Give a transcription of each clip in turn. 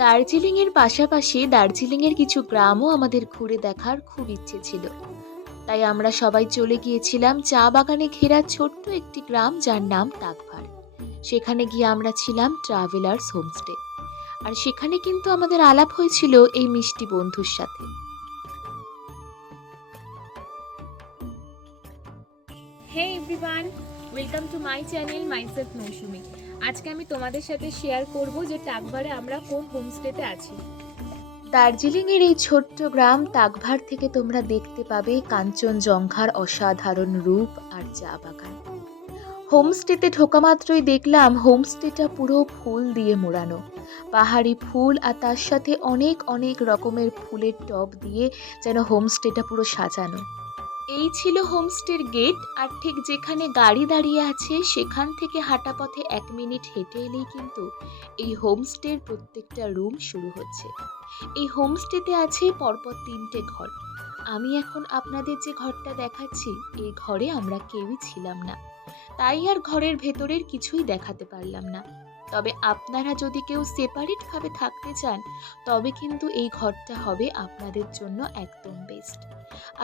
দার্জিলিংয়ের পাশাপাশি দার্জিলিংয়ের কিছু গ্রামও আমাদের ঘুরে দেখার খুব ইচ্ছে ছিল। তাই আমরা সবাই চলে গিয়েছিলাম চা বাগানে ঘেরা ছোট্ট একটি গ্রাম যার নাম তাকভার। সেখানে গিয়ে আমরা ছিলাম ট্রাভেলার্স হোমস্টে। আর সেখানে কিন্তু আমাদের আলাপ হয়েছিল এই মিষ্টি বন্ধুর সাথে। Hey everyone, welcome to my channel myself Mousumi. আজকে আমি তোমাদের সাথে শেয়ার করব যে টাকভারে আমরা কোন হোমস্টেতে আছি। দার্জিলিংয়ের এই ছোট্ট গ্রাম তাকভার থেকে তোমরা দেখতে পাবে কাঞ্চনজঙ্ঘার অসাধারণ রূপ আর চা বাগান। হোমস্টেতে ঢোকা মাত্রই দেখলাম হোমস্টেটা পুরো ফুল দিয়ে মোড়ানো। পাহাড়ি ফুল আর তার সাথে অনেক অনেক রকমের ফুলের টব দিয়ে যেন হোমস্টেটা পুরো সাজানো। এই ছিল হোমস্টের গেট, আর ঠিক যেখানে গাড়ি দাঁড়িয়ে আছে সেখান থেকে হাঁটা পথে 1 মিনিট হেঁটে এলেই কিন্তু এই হোমস্টের প্রত্যেকটা রুম শুরু হচ্ছে। এই হোমস্টেতে আছে পরপর 3টে ঘর। আমি এখন আপনাদের যে ঘরটা দেখাচ্ছি এই ঘরে আমরা কেউই ছিলাম না, তাই আর ঘরের ভেতরের কিছুই দেখাতে পারলাম না। তবে আপনারা যদি কেউ সেপারেট ভাবে থাকতে চান তবে কিন্তু এই ঘরটা হবে আপনাদের জন্য একদম বেস্ট।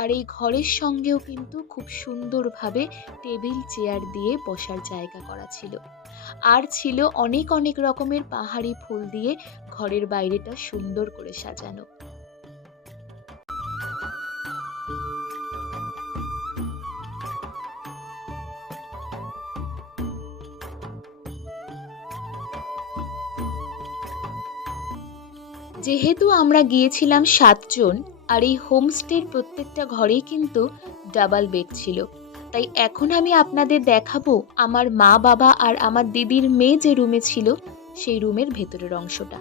আর এই ঘরের সঙ্গেও কিন্তু খুব সুন্দরভাবে টেবিল চেয়ার দিয়ে বসার জায়গা করা ছিল। আর ছিল অনেক অনেক রকমের পাহাড়ি ফুল দিয়ে ঘরের বাইরেটা সুন্দর করে সাজানো। যেহেতু আমরা গিয়েছিলাম 7 জন, আর এই হোমস্টের প্রত্যেকটা ঘরেই কিন্তু ডাবল বেড ছিল, তাই এখন আমি আপনাদের দেখাবো আমার মা বাবা আর আমার দিদির মেয়ে যে রুমে ছিল সেই রুমের ভেতরের অংশটা।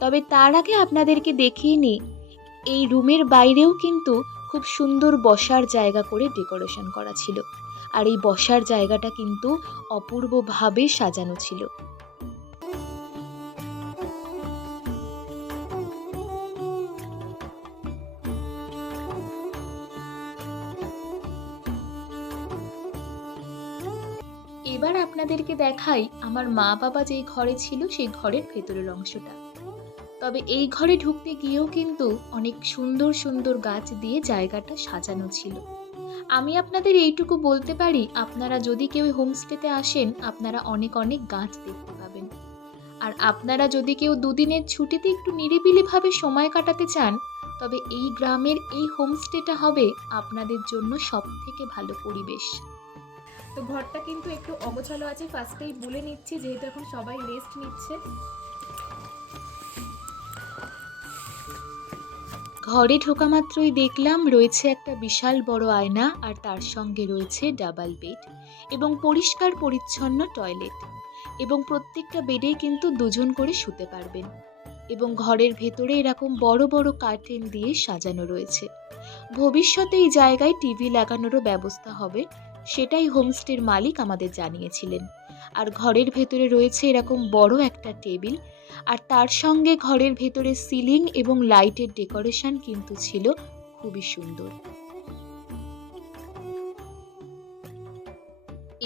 তবে তার আগে আপনাদেরকে দেখিয়ে নিই, এই রুমের বাইরেও কিন্তু খুব সুন্দর বসার জায়গা করে ডেকোরেশন করা ছিল। আর এই বসার জায়গাটা কিন্তু অপূর্বভাবে সাজানো ছিল। এবার আপনাদেরকে দেখাই আমার মা বাবা যেই ঘরে ছিল সেই ঘরের ভেতরের অংশটা। তবে এই ঘরে ঢুকতে গিয়েও কিন্তু অনেক সুন্দর সুন্দর গাছ দিয়ে জায়গাটা সাজানো ছিল। আমি আপনাদের এইটুকু বলতে পারি, আপনারা যদি কেউ হোমস্টেতে আসেন আপনারা অনেক অনেক গাছ দেখতে পাবেন। আর আপনারা যদি কেউ দুদিনের ছুটিতে একটু নিরিবিলিভাবে সময় কাটাতে চান তবে এই গ্রামের এই হোমস্টেটা হবে আপনাদের জন্য সবথেকে ভালো পরিবেশ। তো ঘরটা কিন্তু একটু অগোছালো আছে, ফার্স্টেই বলে নিচ্ছি যেহেতু এখন সবাই রেস্ট নিচ্ছে। ঘরে ঢোকা মাত্রই দেখলাম রয়েছে একটা বিশাল বড় আয়না, আর তার সঙ্গে রয়েছে ডাবল বেড এবং পরিষ্কার পরিচ্ছন্ন টয়লেট, এবং প্রত্যেকটা বেডেই কিন্তু 2জন করে শুতে পারবেন। এবং ঘরের ভেতরে এরকম বড় বড় কার্টেন দিয়ে সাজানো রয়েছে। ভবিষ্যতে এই জায়গায় টিভি লাগানোরও ব্যবস্থা হবে, সেটাই হোমস্টের মালিক আমাদের জানিয়েছিলেন। আর ঘরের ভেতরে রয়েছে এরকম বড় একটা টেবিল, আর তার সঙ্গে ঘরের ভেতরে সিলিং এবং লাইটের ডেকোরেশন কিন্তু ছিল খুবই সুন্দর।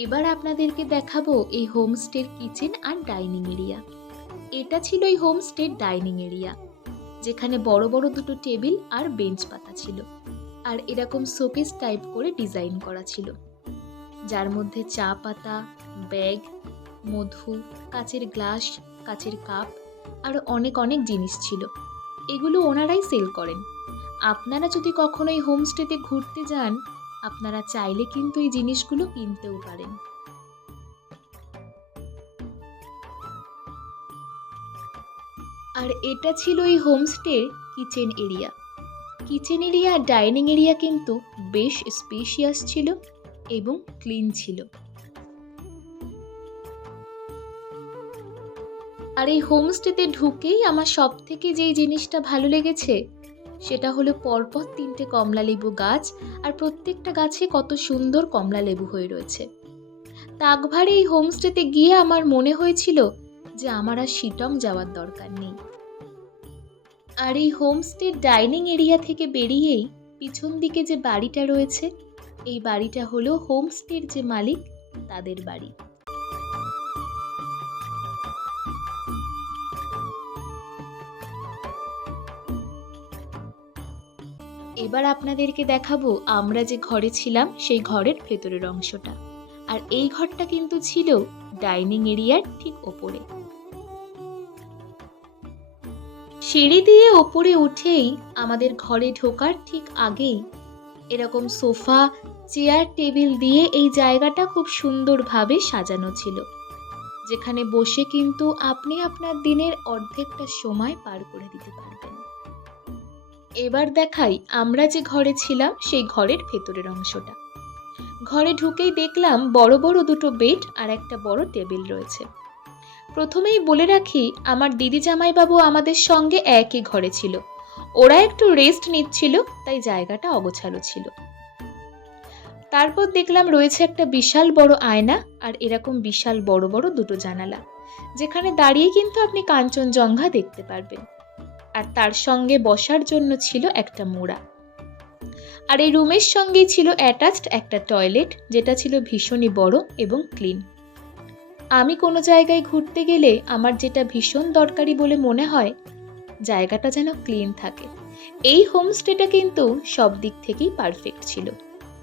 এবার আপনাদেরকে দেখাবো এই হোমস্টের কিচেন আর ডাইনিং এরিয়া। এটা ছিল এই হোমস্টের ডাইনিং এরিয়া, যেখানে বড় বড় 2টো টেবিল আর বেঞ্চ পাতা ছিল। আর এরকম শোকেস টাইপ করে ডিজাইন করা ছিল, যার মধ্যে চা পাতা, ব্যাগ, মধু, কাচের গ্লাস, কাচের কাপ আরও অনেক অনেক জিনিস ছিল। এগুলো ওনারাই সেল করেন। আপনারা যদি কখনো এই হোমস্টেতে ঘুরতে যান আপনারা চাইলে কিন্তু এই জিনিসগুলো কিনতেও পারেন। আর এটা ছিল এই হোমস্টের কিচেন এরিয়া। কিচেন এরিয়া আর ডাইনিং এরিয়া কিন্তু বেশ স্পেশিয়াস ছিল এবং ক্লিন ছিল। আর এই হোমস্টেতে ঢুকেই আমার সব থেকে যেই জিনিসটা ভালো লেগেছে সেটা হলো পরপর 3টে কমলা লেবু গাছ, আর প্রত্যেকটা গাছে কত সুন্দর কমলা লেবু হয়ে রয়েছে। তাকভারে এই হোমস্টেতে গিয়ে আমার মনে হয়েছিল যে আমার আর শিটং যাওয়ার দরকার নেই। আর এই হোমস্টের ডাইনিং এরিয়া থেকে বেরিয়েই পিছন দিকে যে বাড়িটা রয়েছে এই বাড়িটা হলো হোমস্টের যে মালিক তাদের বাড়ি। এবার আপনাদেরকে দেখাবো আমরা যে ঘরে ছিলাম সেই ঘরের ভেতরের অংশটা। আর এই ঘরটা কিন্তু ছিল ডাইনিং এরিয়ার ঠিক ওপরে। সিঁড়ি দিয়ে ওপরে উঠেই আমাদের ঘরে ঢোকার ঠিক আগেই এরকম সোফা, চেয়ার, টেবিল দিয়ে এই জায়গাটা খুব সুন্দরভাবে সাজানো ছিল, যেখানে বসে কিন্তু আপনি আপনার দিনের অর্ধেকটা সময় পার করে দিতে পারবেন। এবার দেখাই আমরা যে ঘরে ছিলাম সেই ঘরের ভেতরের অংশটা। ঘরে ঢুকেই দেখলাম বড় বড় দুটো বেড আর একটা বড় টেবিল রয়েছে। প্রথমেই বলে রাখি, আমার দিদি জামাইবাবু আমাদের সঙ্গে একই ঘরে ছিল। ওরা একটু রেস্ট নিচ্ছিল, তাই জায়গাটা অগোছালো ছিল। তারপর দেখলাম রয়েছে একটা বিশাল বড় আয়না আর এরকম বিশাল বড় বড় দুটো জানালা, যেখানে দাঁড়িয়ে কিন্তু আপনি কাঞ্চনজঙ্ঘা দেখতে পারবেন। আর তার সঙ্গে বসার জন্য ছিল একটা মোড়া। আর এই রুমের সঙ্গেই ছিল অ্যাটাচড একটা টয়লেট, যেটা ছিল ভীষণই বড় এবং ক্লিন। আমি কোনো জায়গায় ঘুরতে গেলে আমার যেটা ভীষণ দরকারি বলে মনে হয়, জায়গাটা যেন ক্লিন থাকে। এই হোমস্টেটা কিন্তু সব দিক থেকেই পারফেক্ট ছিল।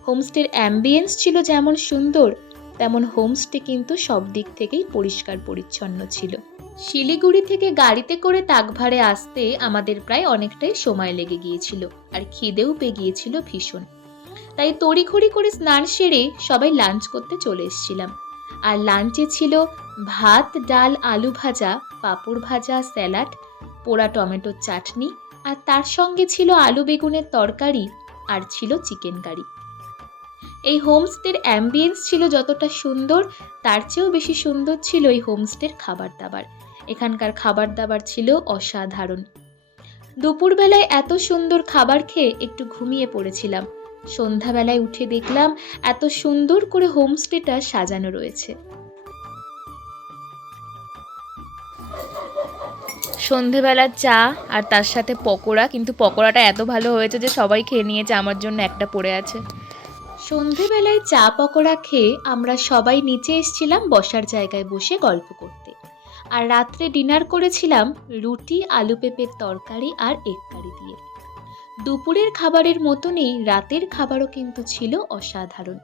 হোমস্টের অ্যাম্বিয়েন্স ছিল যেমন সুন্দর, তেমন হোমস্টে কিন্তু সব দিক থেকেই পরিষ্কার পরিচ্ছন্ন ছিল। শিলিগুড়ি থেকে গাড়িতে করে তাকভারে আসতে আমাদের প্রায় অনেকটাই সময় লেগে গিয়েছিল, আর খিদেও পেয়ে গিয়েছিল ভীষণ। তাই তড়িঘড়ি করে স্নান সেরে সবাই লাঞ্চ করতে চলে এসেছিলাম। আর লাঞ্চে ছিল ভাত, ডাল, আলু ভাজা, পাঁপড় ভাজা, স্যালাড, পোড়া টমেটোর চাটনি, আর তার সঙ্গে ছিল আলু বেগুনের তরকারি, আর ছিল চিকেন কারি। এই হোমস্টের অ্যাম্বিয়েন্স ছিল যতটা সুন্দর, তার চেয়েও বেশি সুন্দর ছিল এই হোমস্টের খাবার দাবার। এখানকার খাবার দাবার ছিল অসাধারণ। দুপুরবেলায় এত সুন্দর খাবার খেয়ে একটু ঘুমিয়ে পড়েছিলাম। সন্ধ্যাবেলায় উঠে দেখলাম এত সুন্দর করে হোমস্টেটা সাজানো রয়েছে। সন্ধেবেলার চা আর তার সাথে পকোড়া, কিন্তু পকোড়াটা এত ভালো হয়েছে যে সবাই খেয়ে নিয়েছে, আমার জন্য একটা পড়ে আছে। সন্ধেবেলায় চা পকোড়া খেয়ে আমরা সবাই নিচে এসেছিলাম বসার জায়গায় বসে গল্প করতে। আর রাত্রে ডিনার করেছিলাম রুটি, আলু পেঁপের তরকারি আর এগ কারি দিয়ে। দুপুরের খাবারের মতনই রাতের খাবারও কিন্তু ছিল অসাধারণ।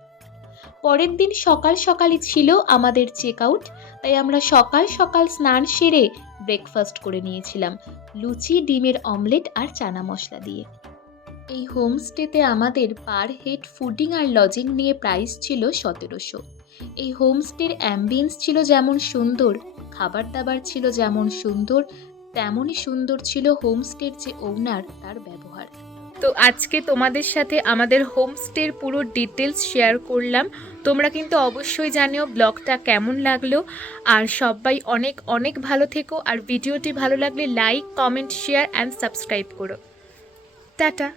পরের দিন সকাল সকালই ছিল আমাদের চেক আউট, তাই আমরা সকাল সকাল স্নান সেরে ব্রেকফাস্ট করে নিয়েছিলাম লুচি, ডিমের অমলেট আর চানা মশলা দিয়ে। এই হোমস্টেতে আমাদের পার হেড ফুডিং আর লজিং নিয়ে প্রাইস ছিল 1700। এই হোমস্টের অ্যাম্বিয়েন্স ছিল যেমন সুন্দর, খাবার দাবার ছিল যেমন সুন্দর, তেমনই সুন্দর ছিল হোমস্টের যে ওনার, তার ব্যবহার। তো আজকে তোমাদের সাথে আমাদের হোমস্টের পুরো ডিটেলস শেয়ার করলাম। তোমরা কিন্তু অবশ্যই জানিও ব্লগটা কেমন লাগলো। আর সবাই অনেক অনেক ভালো থেকো। আর ভিডিওটি ভালো লাগলে like, comment, share and subscribe করো। টাটা।